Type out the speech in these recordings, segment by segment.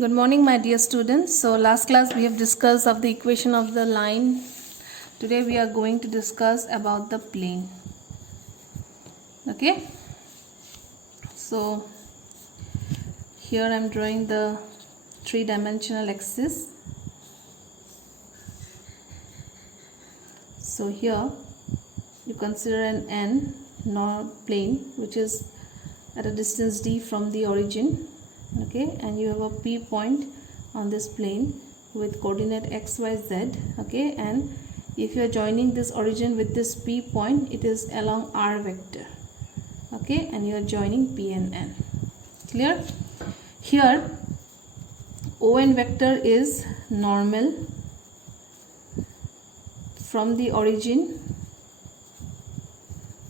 Good morning, my dear students. So last class we have discussed of the equation of the line. Today we are going to discuss about the plane. Okay. So here I am drawing the three-dimensional axis. So here you consider an n plane which is at a distance d from the origin. Okay, and you have a p point on this plane with coordinate x, y, z. Okay, and if you are joining this origin with this p point, it is along r vector. Okay, and you are joining p and n. Clear? Here on vector is normal from the origin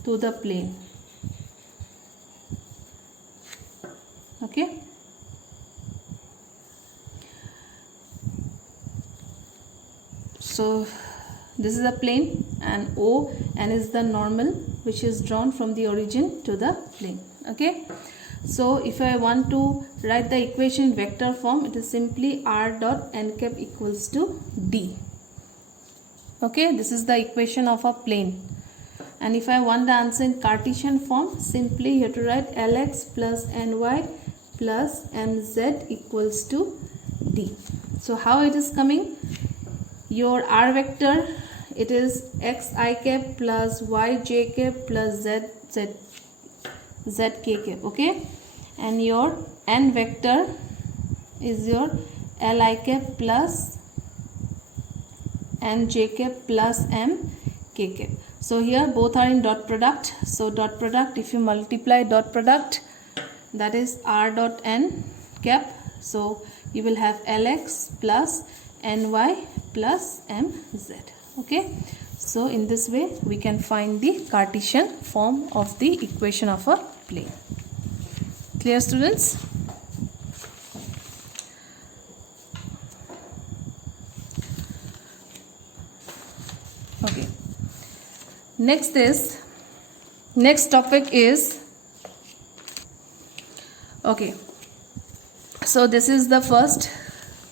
to the plane. Okay. So this is a plane and n is the normal which is drawn from the origin to the plane. Okay. So if I want to write the equation in vector form, it is simply r dot n cap equals to d. Okay, this is the equation of a plane. And if I want the answer in Cartesian form, simply you have to write Lx plus Ny plus Mz equals to d. So how it is coming? Your r vector, it is x I cap plus y j cap plus z k cap. Okay, and your n vector is your l I cap plus n j cap plus m k cap. So here both are in dot product. So dot product, if you multiply dot product, that is r dot n cap. So you will have Lx plus Ny plus Mz. Okay. So in this way we can find the Cartesian form of the equation of a plane. Clear, students? Okay. Next topic is, okay, so this is the first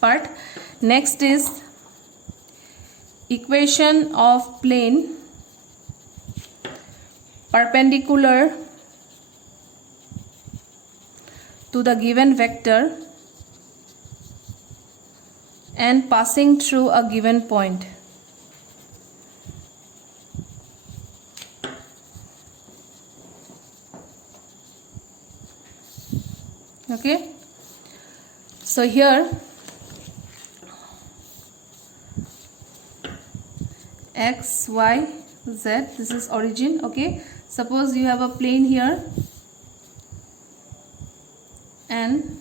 part. Next is equation of plane perpendicular to the given vector and passing through a given point. Okay, so here x, y, z, this is origin. Okay, suppose you have a plane here and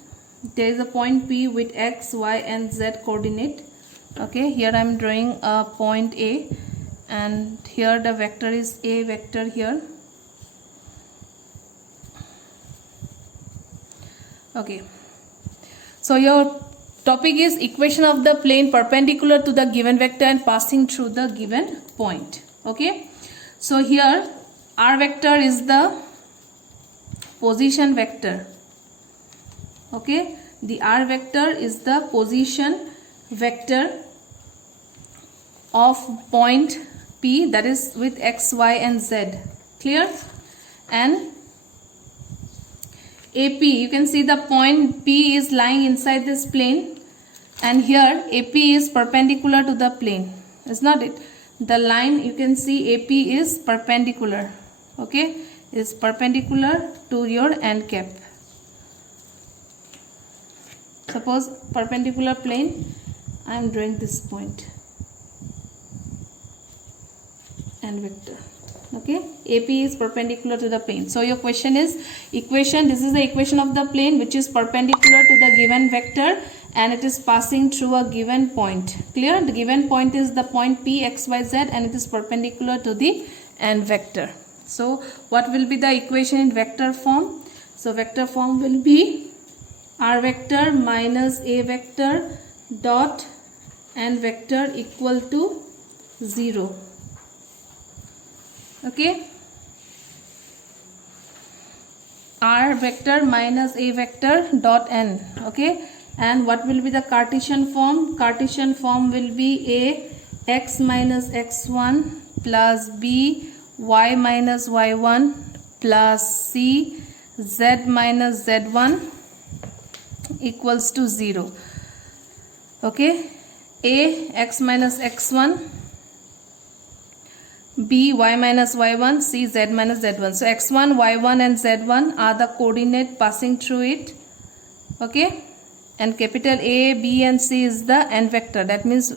there is a point P with x, y and z coordinate. Okay, here I am drawing a point A and here the vector is A vector here. Okay, so your topic is equation of the plane perpendicular to the given vector and passing through the given point. Okay, so here r vector is the position vector. Okay, the r vector is the position vector of point P, that is with x, y and z. Clear? And AP, you can see the point P is lying inside this plane and here AP is perpendicular to the plane. Is not it? The line you can see AP is perpendicular. Okay, is perpendicular to your n cap. Suppose perpendicular plane, I am drawing this point n vector. Okay, AP is perpendicular to the plane. So your question is equation, this is the equation of the plane which is perpendicular to the given vector and it is passing through a given point. Clear? The given point is the point P, x, y, z and it is perpendicular to the n vector. So what will be the equation in vector form? So vector form will be r vector minus a vector dot n vector equal to 0. Okay, r vector minus a vector dot n. Okay, And what will be the Cartesian form? Cartesian form will be a x minus x1 plus b y minus y1 plus c z minus z1 equals to 0. Okay, a x minus x1, b y minus y1, c z minus z1. So x1, y1 and z1 are the coordinate passing through it. Okay, and capital A, B and C is the n vector, that means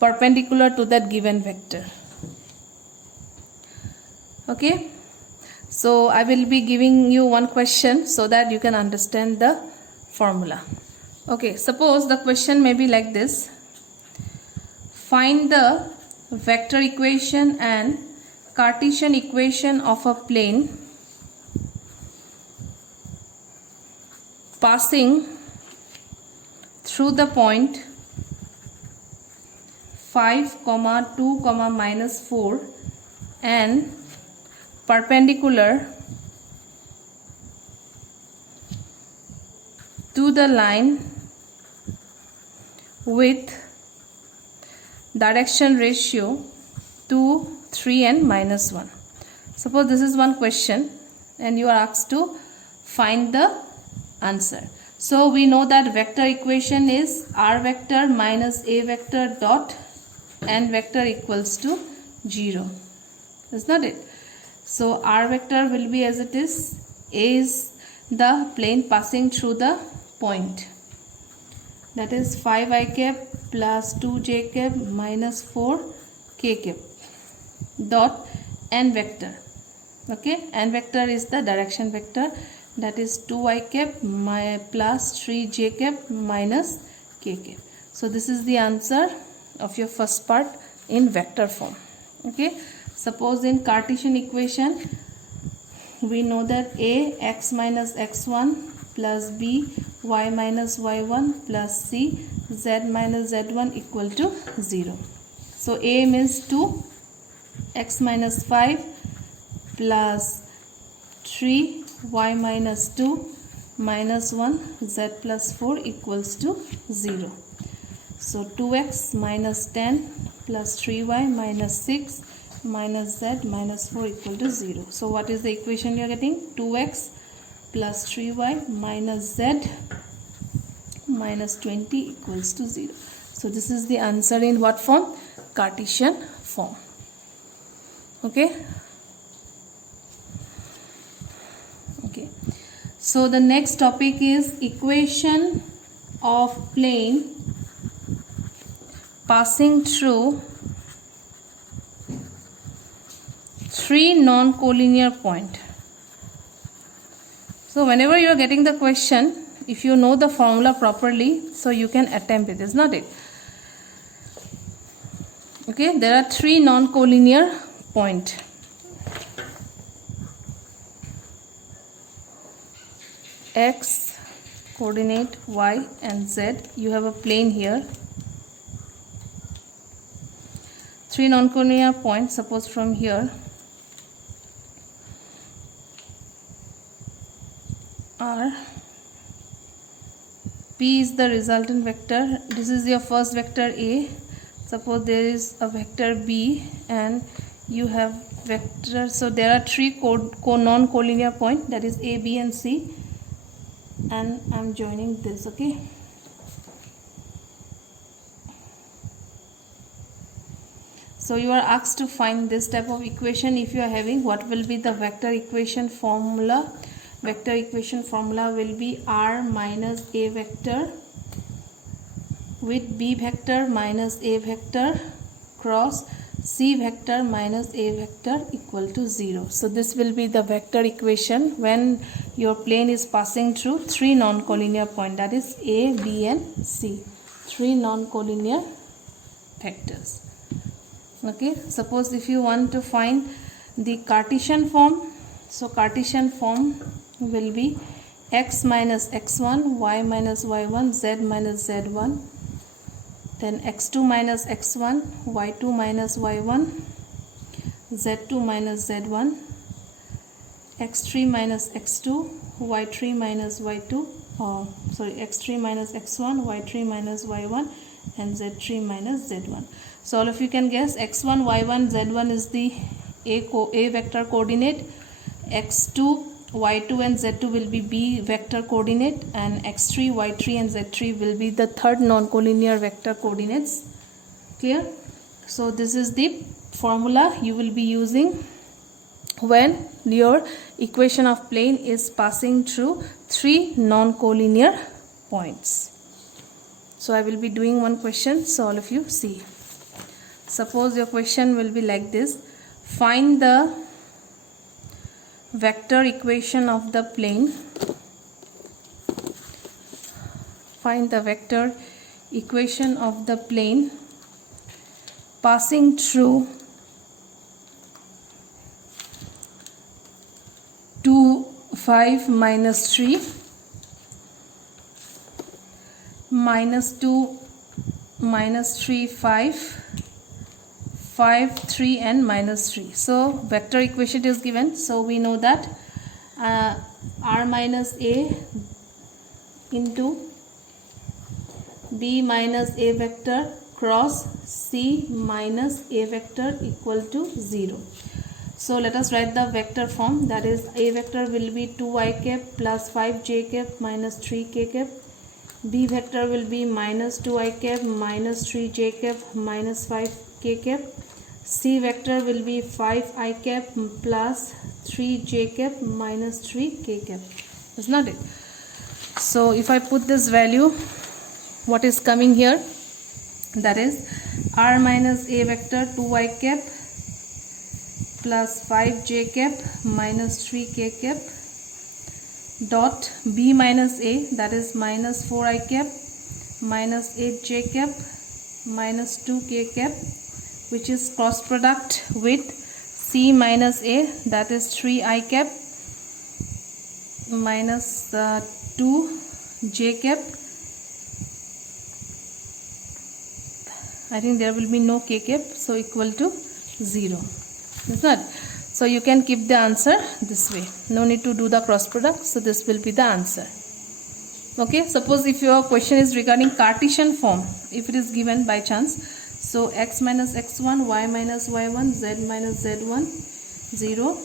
perpendicular to that given vector. Okay, so I will be giving you one question so that you can understand the formula. Okay, suppose the question may be like this: find the vector equation and Cartesian equation of a plane passing through the point 5, 2, minus 4 and perpendicular to the line with direction ratio 2, 3 and minus 1. Suppose this is one question and you are asked to find the answer. So we know that vector equation is r vector minus a vector dot n vector equals to 0. Is not it? So r vector will be as it is. A is the plane passing through the point, that is 5i cap plus 2j cap minus 4k cap dot n vector. Okay, n vector is the direction vector, that is 2i cap plus 3j cap minus k cap. So this is the answer of your first part in vector form. Okay, suppose in Cartesian equation we know that a x minus x1 plus b y minus y1 plus c z minus z1 equal to 0. So a means 2, x minus 5 plus 3 y minus 2 minus 1 z plus 4 equals to 0. So 2x minus 10 plus 3y minus 6 minus z minus 4 equal to 0. So what is the equation you are getting? 2x plus 3y minus z minus 20 equals to 0. So this is the answer in what form? Cartesian form. Okay. Okay. So the next topic is equation of plane passing through three non-collinear points. So whenever you are getting the question, if you know the formula properly, so you can attempt it, is not it? Okay, there are three non-collinear points. X coordinate, y and z. You have a plane here. Three non-collinear points, suppose from here are P is the resultant vector. This is your first vector A. Suppose there is a vector B and you have vector. So there are three non-collinear points, that is A, B and C, and I am joining this. Okay. So you are asked to find this type of equation. If you are having, what will be the vector equation formula? Vector equation formula will be r minus a vector with b vector minus a vector cross c vector minus a vector equal to 0. So this will be the vector equation when your plane is passing through three non-collinear points, that is a, b and c. Three non-collinear vectors. Okay, suppose if you want to find the Cartesian form, so Cartesian form will be x minus x1, y minus y1, z minus z1, then x2 minus x1, y2 minus y1, z2 minus z1, x3 minus x2, y3 minus y2, x3 minus x1, y3 minus y1, and z3 minus z1. So all of you can guess, x1, y1, z1 is the a vector coordinate, x2, y2 and z2 will be b vector coordinate, and x3, y3 and z3 will be the third non-collinear vector coordinates. Clear? So this is the formula you will be using when your equation of plane is passing through three non-collinear points. So I will be doing one question, so all of you see. Suppose your question will be like this: find the vector equation of the plane. Find the vector equation of the plane passing through 2, 5, minus 3, minus 2, minus 3, 5, 5, 3 and minus 3. So vector equation is given. So we know that r minus a into b minus a vector cross c minus a vector equal to 0. So let us write the vector form. That is, a vector will be 2i cap plus 5j cap minus 3k cap. B vector will be minus 2i cap minus 3j cap minus 5k cap. C vector will be 5i cap plus 3j cap minus 3k cap. Is not it? So if I put this value, what is coming here? That is r minus a vector 2i cap plus 5j cap minus 3k cap dot b minus a, that is minus 4i cap minus 8j cap minus 2k cap, which is cross product with c minus a, that is 3i cap minus the 2j cap. I think there will be no k cap, so equal to 0. Is that? So you can keep the answer this way. No need to do the cross product. So this will be the answer. Okay. Suppose if your question is regarding Cartesian form, if it is given by chance, so x minus x1, y minus y1, z minus z1, 0,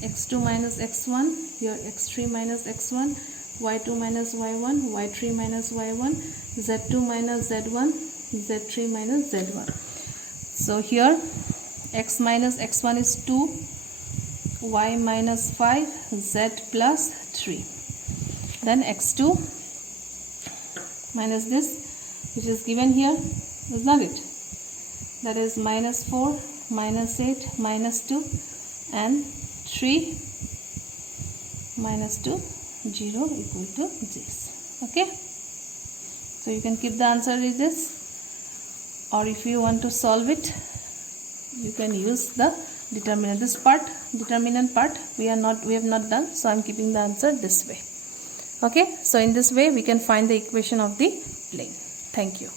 x2 minus x1, here x3 minus x1, y2 minus y1, y3 minus y1, z2 minus z1, z3 minus z1. So here x minus x1 is 2, y minus 5, z plus 3. Then x2 minus this, which is given here, is not it? That is minus 4, minus 8, minus 2 and 3 minus 2, 0 equal to this. Okay. So you can keep the answer with this, or if you want to solve it, you can use the determinant. This part, determinant part, we have not done, so I am keeping the answer this way. Okay, so in this way we can find the equation of the plane. Thank you.